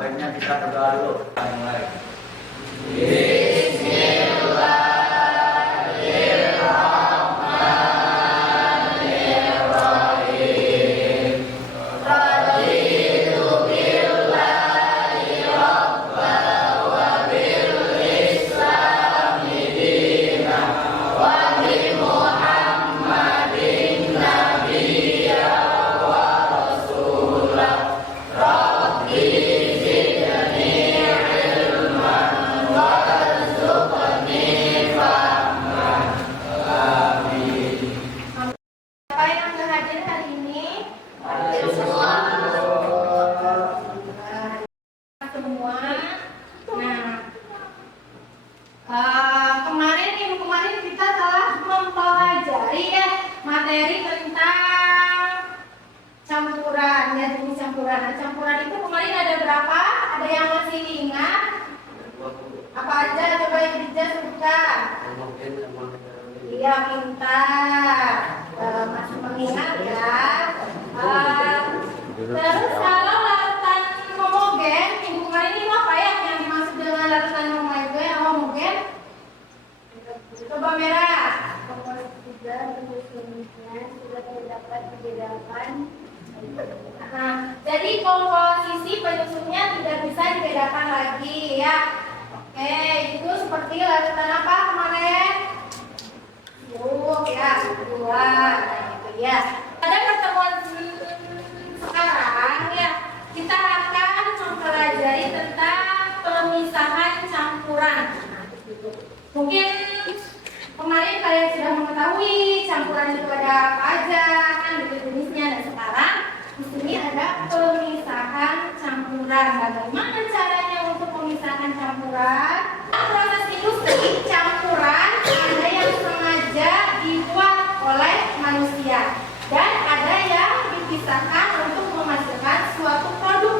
baiknya kita berdoa dulu. Mulai. Kemarin kita telah mempelajari ya materi tentang campuran ya, jenis campuran. Nah, campuran itu kemarin ada berapa? Ada yang masih ingat? Apa aja? Coba yang Dija sebutkan. Iya, pintar. Masih mengingat ya. Terus kalau larutan homogen, minggu kemarin ini apa ya yang dimaksud dengan larutan homogen? Coba merah. Sudah terdapat perbedaan. Nah, jadi komposisi penyusunnya tidak bisa dibedakan lagi ya. Oke, itu seperti larutan apa kemarin? Ya, dua. Nah, itu ya. Pada pertemuan sekarang ya, kita akan mempelajari tentang pemisahan campuran. Mungkin kemarin kalian sudah mengetahui campuran itu ada apa aja, kan jenisnya. Dan sekarang di sini ada pemisahan campuran. Bagaimana caranya untuk pemisahan campuran? Proses industri campuran ada yang sengaja dibuat oleh manusia dan ada yang dipisahkan untuk menghasilkan suatu produk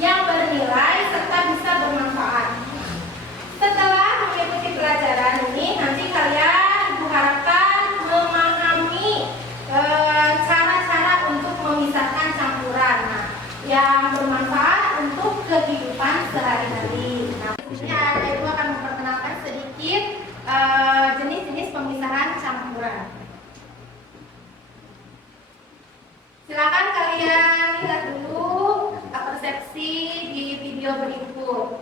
yang bernilai serta bisa bermanfaat. Setelah mengikuti pelajaran ini, nanti kalian diharapkan memahami cara-cara untuk memisahkan campuran yang bermanfaat untuk kehidupan sehari-hari. Nah, di sini ada Ibu akan memperkenalkan sedikit jenis-jenis pemisahan campuran. Silakan kalian lihat dulu persepsi di video berikut.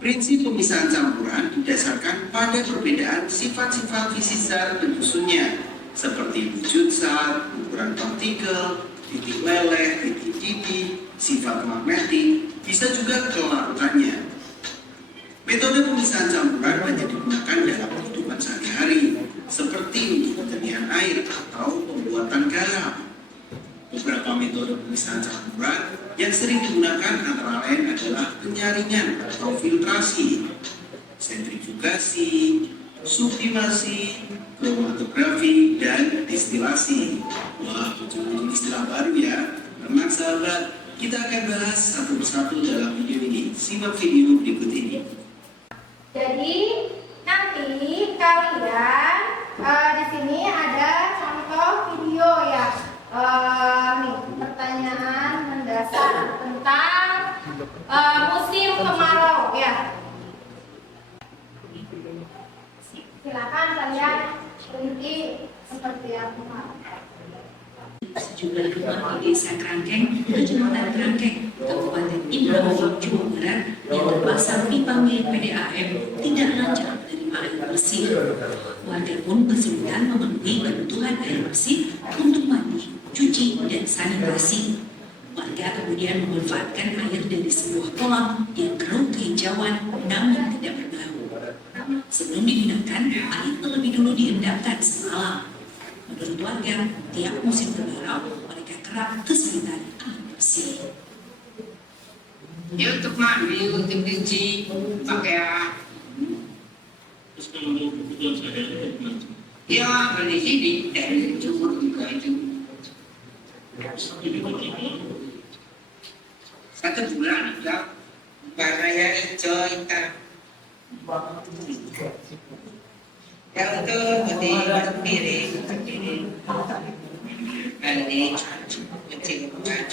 Prinsip pemisahan campuran didasarkan pada perbedaan sifat-sifat fisika penyusunnya, seperti wujud zat, ukuran partikel, titik leleh, titik didih, sifat magnetik, bisa juga kelarutannya. Metode pemisahan campuran banyak digunakan dalam kehidupan sehari-hari, seperti untuk pemurnian air atau pembuatan garam. Beberapa metode pemisahan campuran yang sering digunakan antara lain adalah penyaringan atau filtrasi, sentrifugasi, sublimasi, kromatografi, dan distilasi. Wah, ujung-ujung istilah baru ya. Tenang sahabat, kita akan bahas satu persatu dalam video ini. Simak video berikut ini. Jadi nanti kalian di sini ada contoh video ya. Nih pertanyaan mendasar tentang musim kemarau ya. Silakan kalian berhenti seperti apa. Sejumlah rumah di Desa Kerangkeng, Kecamatan Kerangkeng, Kabupaten Indramayu, Jawa Barat yang terpasang pipa milik PDAM tidak lancar menerima air bersih. Warga pun kesulitan memenuhi kebutuhan air bersih untuk mandi, cuci, dan sanitasi. Warga kemudian memanfaatkan air dari sebuah kolam yang keruh kehijauan namun tidak berbau. Sebelum digunakan, air terlebih dulu diendapkan semalam. Menurut warga, tiap musim kemarau mereka kerap kesulitan air bersih. Ya untuk mandi, untuk cuci, pakaian. Terus kalau mau kebutuhan sehari-hari gimana? Ya kondisi di dari sumur juga itu. Jadi berapa? 1 bulan sudah. Warnanya hijau hitam. Ya untuk berdiri seperti ini. Mandi, mencintai.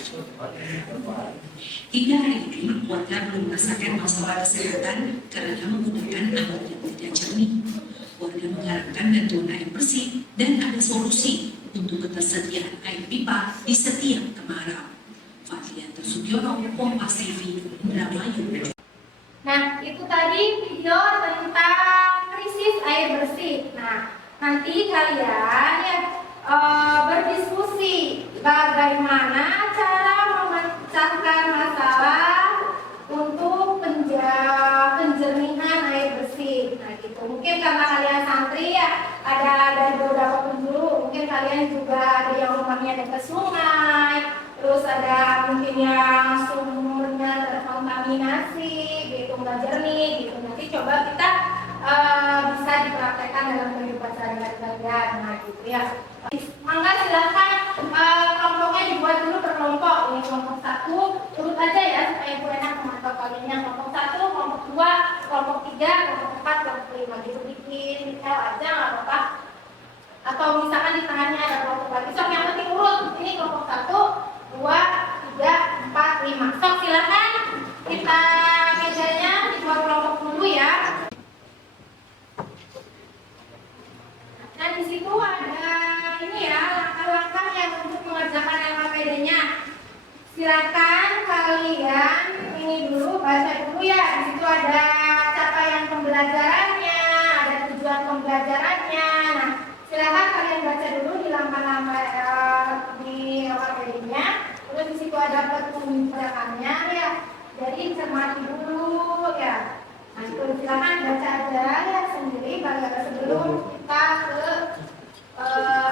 Hingga hari ini, warga belum merasakan masalah kesehatan karena menggunakan alat yang tidak jernih. Warga mengharapkan bantuan air bersih dan ada solusi untuk ketersediaan air pipa di setiap kemarau. Fadlianto Sugiono, Kompas TV, Indramayu. Nah, itu tadi video tentang krisis air bersih. Nah, nanti kalian ya berdiskusi bagaimana cara memecahkan masalah untuk penjernihan air bersih. Nah, gitu. Mungkin karena kalian santri ya, ada dari beberapa penjuru, mungkin kalian juga ada yang rumahnya dekat sungai, terus ada mungkin yang sumurnya terkontaminasi, gitu nggak jernih, gitu. Nanti coba kita bisa dipraktekkan dalam kehidupan sehari-hari kalian, nah gitu ya. Mangga silakan kelompoknya dibuat dulu per kelompok. Ini kelompok 1 urut aja ya supaya ibu enak memantau kaliannya. Kelompok 1, kelompok 2, kelompok 3, kelompok 4, kelompok 5 gitu, bikin L aja nggak apa-apa. Atau misalkan di tengahnya ada kelompok lagi. Sok yang penting urut. Ini kelompok 1, 2, 3, 4, 5. Sok silakan kita mejanya dibuat kelompok dulu ya. Nah di situ ada ini ya langkah-langkah yang untuk mengerjakan LKPD-nya. Silakan kalian ini dulu baca dulu ya. Di situ ada capaian pembelajarannya, ada tujuan pembelajarannya. Nah silakan kalian baca dulu di langkah-langkah di LKPD-nya. Terus di situ ada petunjukannya ya. Jadi cermati dulu ya. Nah itu silakan baca aja ya sendiri sebelum kita ke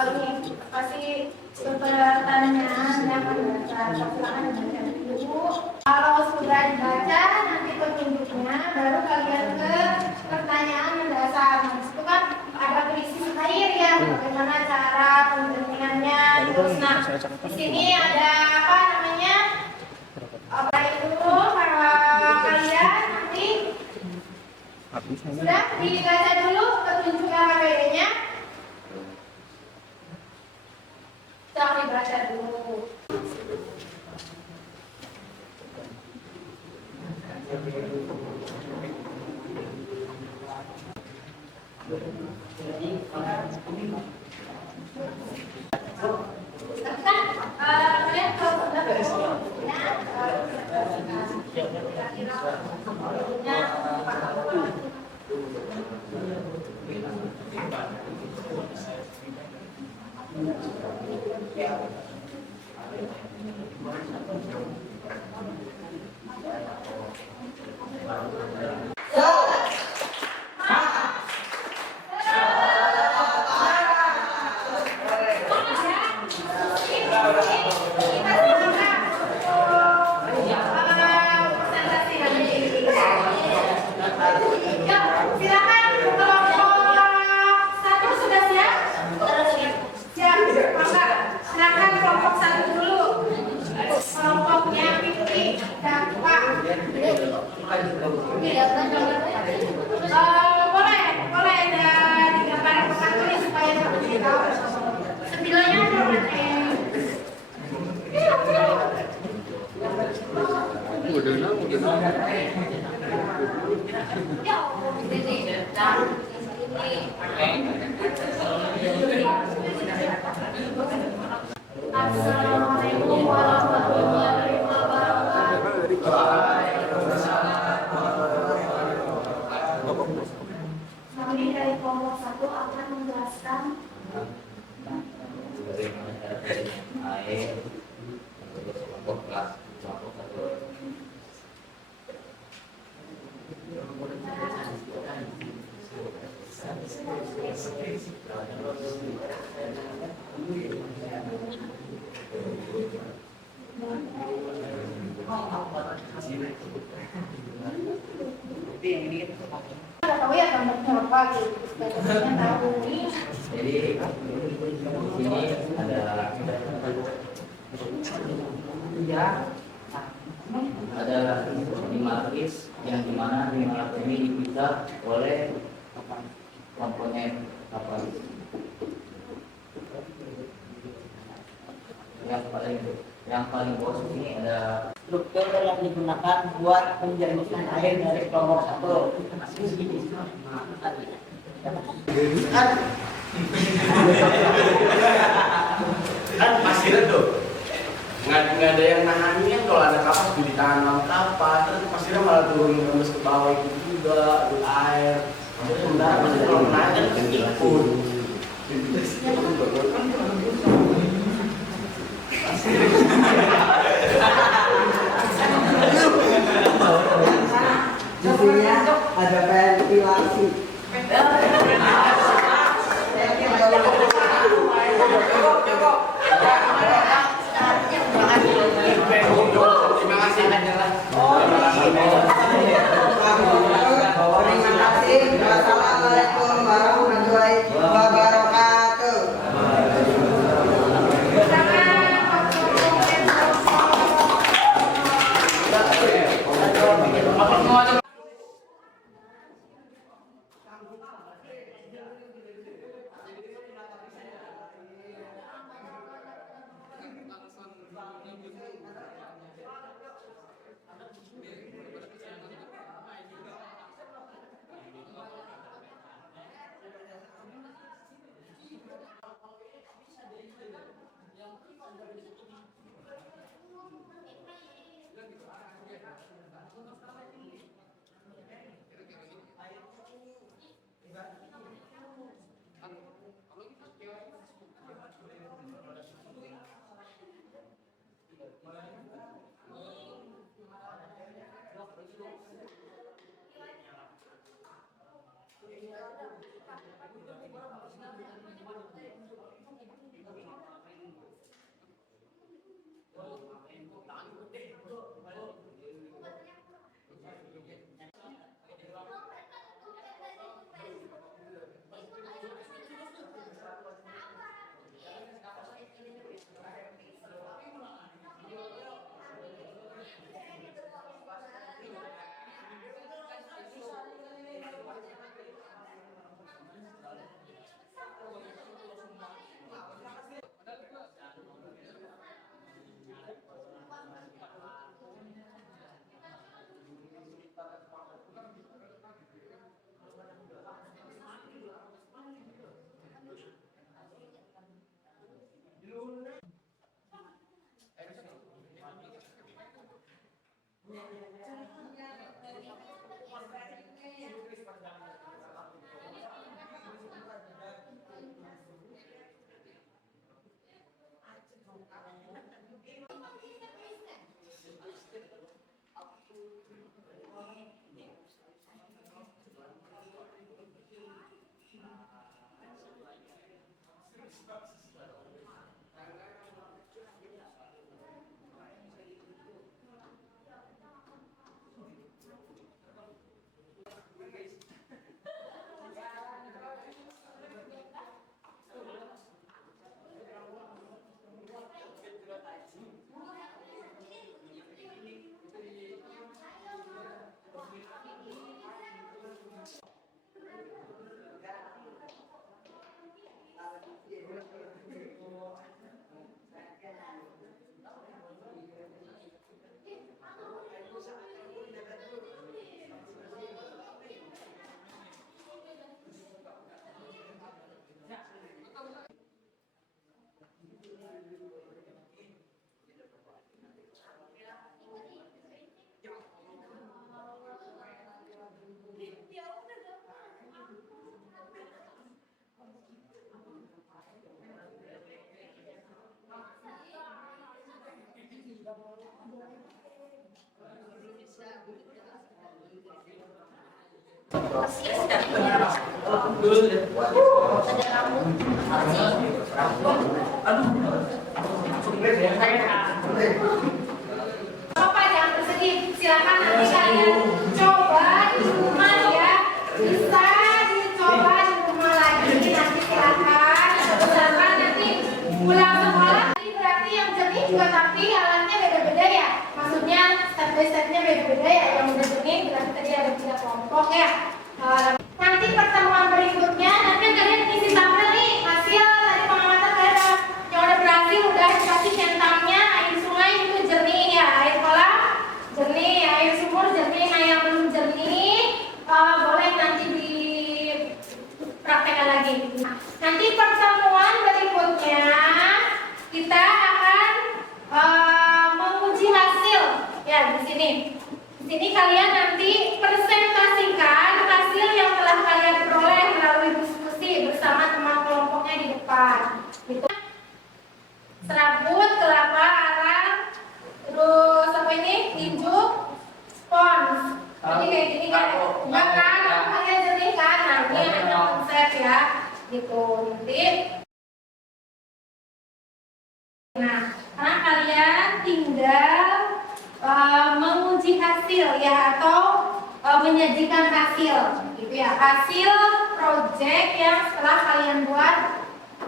ini kasih pertanyaan yang baca. Silakan dibaca dulu. Kalau sudah dibaca nanti petunjuknya, baru kalian ke pertanyaan mendasar. Nah, itu kan ada krisis air ya, bagaimana cara penjernihannya. Terus nah di sini ada apa namanya? Apa itu para kalian nanti sudah dibaca dulu petunjuk LKPD-nya. Jangan dibaca dulu. Kalian kalau sudah boleh digambar kotak tulis supaya lebih tahu. Sembilannya Assalamualaikum warahmatullahi wabarakatuh. Kami dari kelompok 1 akan menjelaskan tahu ya gambarnya apa gitu, supaya tahu ini. Jadi di sini ada 5 list yang dimana 5 ini dipisah oleh komponen kapal. yang paling bawah ini ada struktur yang digunakan buat menjernihkan air dari kelompok 1. Kan pasirnya tuh nggak ada yang nahannya. Kalau ada kapas ditahan sama kapas, terus pasirnya malah turun terus ke bawah itu juga ada air. Terus sementara pasir kalau nahan kan ikut. Isinya ada ventilasi. Terima kasih. Wassalamualaikum warahmatullahi wabarakatuh. Bapak jangan bersedih, silakan nanti kalian coba di rumah ya, bisa dicoba di rumah lagi nanti silakan nanti pulang sekolah. Ini berarti yang jernih juga tapi alatnya beda-beda ya, maksudnya step by stepnya beda-beda ya. Yang udah jernih berarti tadi ada 3 kelompok ya. Nanti pertemuan berikutnya nanti kalian isi tabel nih hasil dari pengamatan kalian yang udah berhasil udah dikasih centangnya. lagi. Nah, nanti pertemuan berikutnya kita akan menguji hasil ya di sini. Di sini kalian nanti presentasikan hasil yang telah kalian peroleh melalui diskusi bersama teman kelompoknya di depan. Itu serabut, kelapa, arang, terus apa ini? Tinju, spons. Jadi kayak gini kan? Enggak kan? Kalian jernih kan? Nah, ini ada konsep ya. Gitu. Nanti. Nah, karena kalian tinggal menguji hasil ya atau menyajikan hasil gitu ya, hasil project yang setelah kalian buat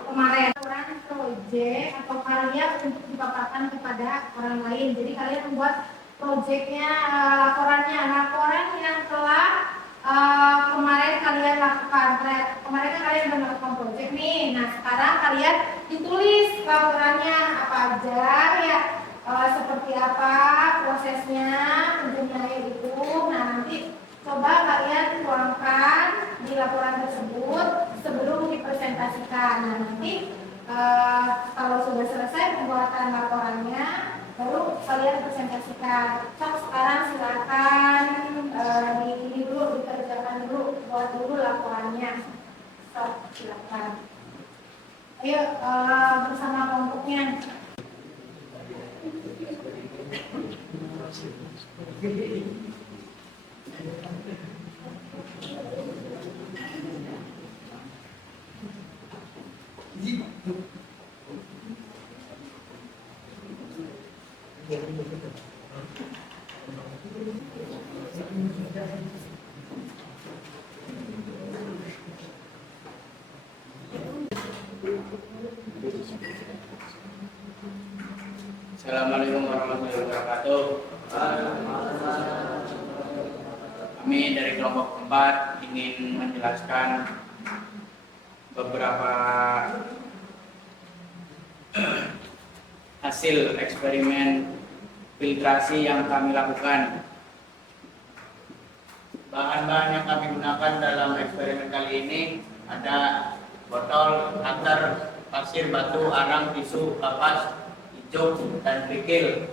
kemarin. Laporan project atau karya untuk dipaparkan kepada orang lain. Jadi kalian membuat projectnya, laporan yang telah kemarin kalian lakukan. Kemarin kan kalian sudah melakukan project nih. Nah sekarang kalian ditulis laporannya apa aja ya. Seperti apa prosesnya penjemputan air itu. Nah nanti coba kalian tuangkan di laporan tersebut sebelum dipresentasikan. Nah nanti kalau sudah selesai pembuatan laporannya baru kalian presentasikan. Sekarang silakan ini dulu dikerjakan dulu, buat dulu laporannya. Silakan. Ayo bersama kelompoknya. Assalamualaikum warahmatullahi wabarakatuh. Kami dari kelompok 4 ingin menjelaskan beberapa hasil eksperimen filtrasi yang kami lakukan. Bahan-bahan yang kami gunakan dalam eksperimen kali ini ada botol, cutter, pasir, batu, arang, tisu, kapas, hijau, dan kerikil.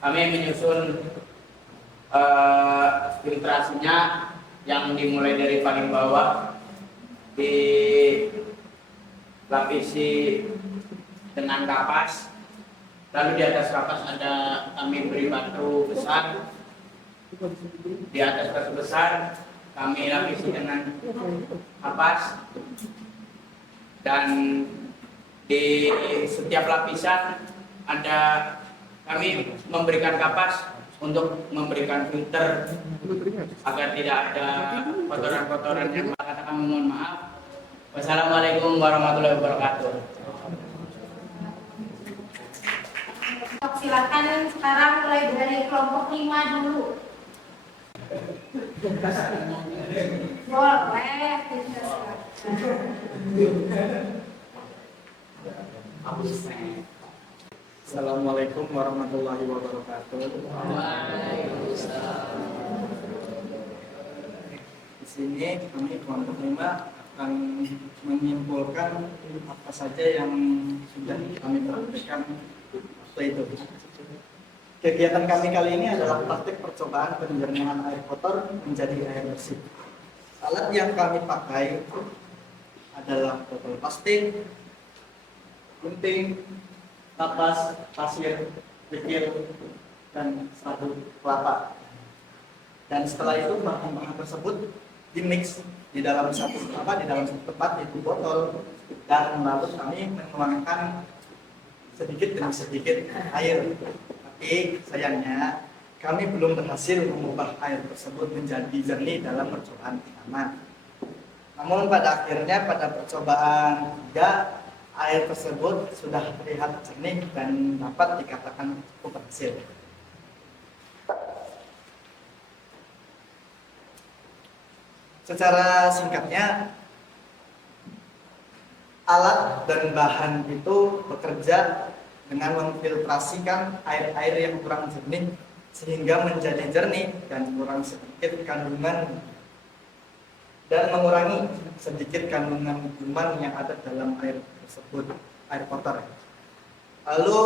Kami menyusun filtrasinya yang dimulai dari paling bawah, dilapisi dengan kapas, lalu di atas kapas kami beri batu besar, di atas batu besar kami lapisi dengan kapas, dan di setiap lapisan kami memberikan kapas untuk memberikan filter agar tidak ada kotoran-kotoran yang kami mohon maaf. Wassalamualaikum warahmatullahi wabarakatuh. Silakan sekarang mulai dari kelompok 5 dulu. Boleh. Assalamualaikum warahmatullahi wabarakatuh. Di sini kami kelompok 5 akan menyimpulkan apa saja yang sudah kami praktekkan waktu itu. Kegiatan kami kali ini adalah praktik percobaan penjernihan air kotor menjadi air bersih. Alat yang kami pakai adalah botol plastik, gunting, kapas, pasir, kerikil, dan sabun kelapa. Dan setelah itu bahan-bahan tersebut dimix di dalam satu tempat yaitu botol, dan lalu kami menuangkan sedikit demi sedikit air. Tapi sayangnya kami belum berhasil mengubah air tersebut menjadi jernih dalam percobaan pertama. Namun pada akhirnya pada percobaan 3 air tersebut sudah terlihat jernih dan dapat dikatakan cukup berhasil. Secara singkatnya, alat dan bahan itu bekerja dengan memfiltrasikan air-air yang kurang jernih sehingga menjadi jernih dan kurang sedikit kandungan dan mengurangi sedikit kandungan kuman yang ada dalam air tersebut, air kotor. Lalu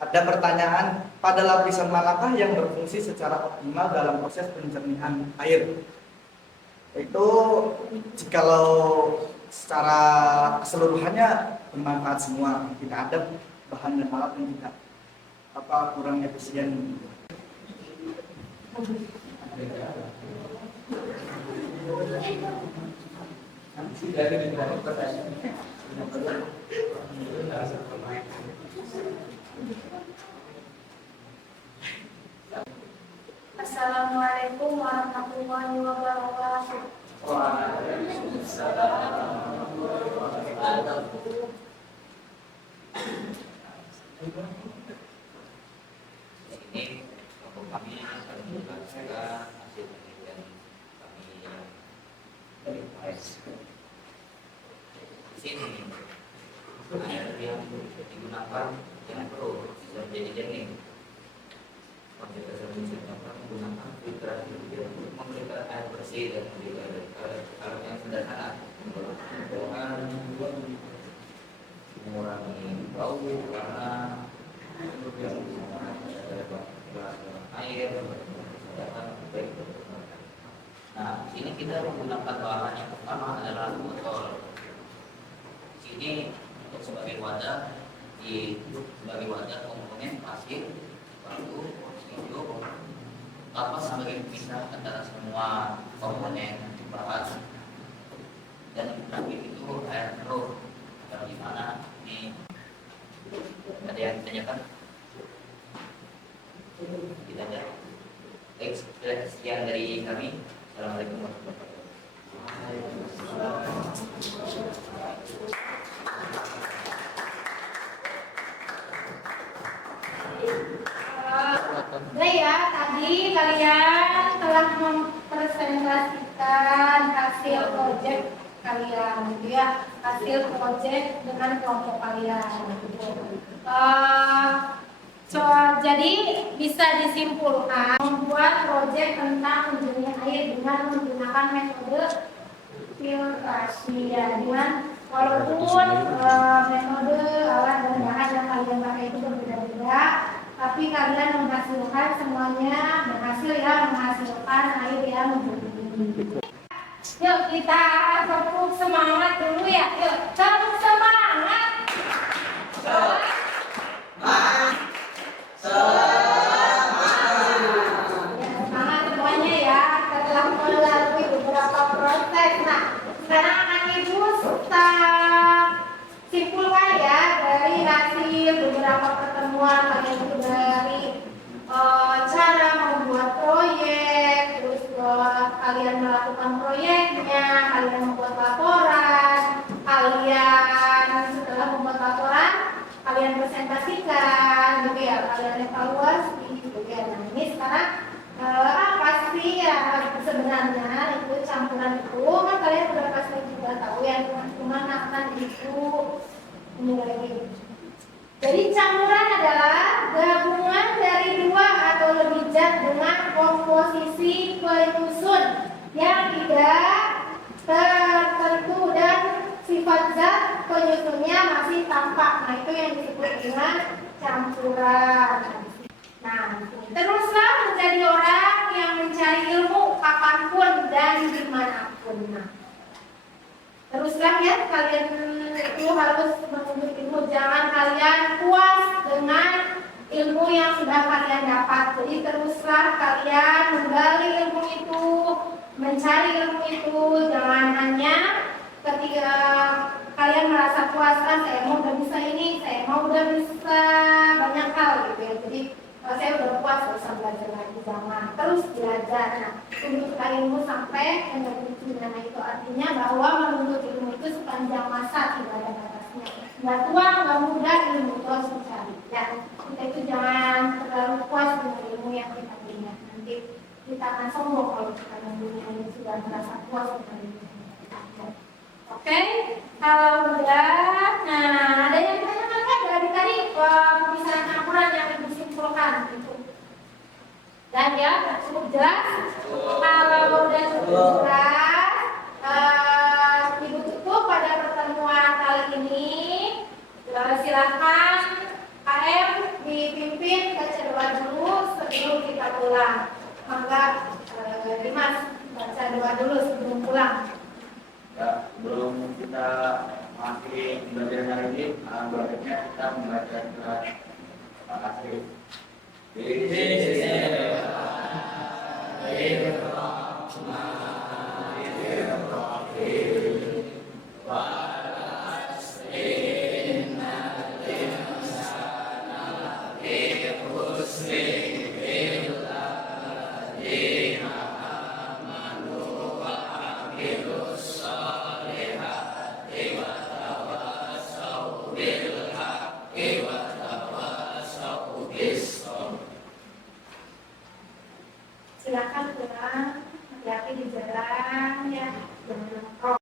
ada pertanyaan, pada lapisan manakah yang berfungsi secara optimal dalam proses pencernihan air? Itu jikalau secara keseluruhannya bermanfaat semua, tidak ada bahan dan alat yang tidak kurang efisien. Assalamualaikum warahmatullahi wabarakatuh. Ini untuk kami saling juga hasil penelitian kami dari UPS. Di sini air yang digunakan yang perlu bisa menjadi jernih. Kita dapat menggunakan filtrasi untuk memberikan air bersih dan kalau yang sederhana mengurangi bau, warna, air. Nah, sini kita menggunakan bahan yang pertama adalah botol. Sini untuk sebagai wadah komponen pasir, batu, hijau, kapas sebagai pemisah antara semua komponen bahan. Dan yang terakhir itu air keruh. Kalau di mana ini ada yang ditanyakan? Tidak ada. Baik, sekian dari kami. Assalamualaikum warahmatullahi Udah ya, tadi kalian telah mempresentasikan hasil proyek kalian, gitu ya, hasil proyek dengan kelompok kalian. Jadi bisa disimpulkan membuat proyek tentang penjernihan air dengan menggunakan metode filtrasi ya, dengan walaupun metode alat dan bahan yang kalian pakai itu berbeda-beda, tapi kalian menghasilkan semuanya menghasilkan air yang jernih. Yuk kita tepuk semangat dulu ya, yuk tepuk semangat. Semangat semuanya ya, setelah melalui beberapa proses. Nah, sekarang akan Ibu simpulkan ya dari hasil beberapa pertemuan kalian itu, dari cara membuat proyek, terus kalian melakukan proyeknya, kalian membuat laporan, kalian setelah membuat laporan kalian presentasikan gitu ya, kalian evaluasi gitu ya. Nah, ini sekarang apa sih ya sebenarnya itu campuran itu, kan kalian sudah pasti juga tahu ya, teman-teman akan itu ini lagi. Jadi campuran adalah gabungan dari dua atau lebih zat dengan komposisi penyusun yang tidak tertentu dan sifat zat penyusunnya masih tampak. Nah, itu yang disebut dengan campuran. Nah, teruslah menjadi orang yang mencari ilmu kapanpun dan dimanapun. Nah, teruslah ya, kalian itu harus menuntut ilmu. Jangan kalian puas dengan ilmu yang sudah kalian dapat. Jadi teruslah kalian menggali ilmu itu, mencari ilmu itu. Jangan hanya ketika kalian merasa puas, saya mau udah bisa ini, saya mau udah bisa banyak hal gitu ya. Jadi saya udah puas, gak usah belajar lagi. Jangan, terus belajar. Nah, menuntut ilmu sampai menjadi. Nah, itu artinya bahwa menuntut ilmu itu sepanjang masa, tidak ada batasnya. Nggak tua, nggak muda, ilmu itu harus dicari. Ya, kita itu jangan terlalu puas dengan ilmu yang kita punya. Nanti kita akan sombong kalau kita mempunyai sudah merasa puas dengan ilmu. Oke, kalau udah, nah ada yang ditanyakan kan dari tadi pemisahan campuran yang disimpulkan gitu. Dan ya cukup jelas. Kalau udah cukup jelas, pulang. Maka Dimas baca doa dulu sebelum pulang. Ya, sebelum kita mengakhiri pembelajaran hari ini, baiknya kita membaca surat terima kasih. Silakan pulang, hati-hati di jalan ya, jangan nongkrong.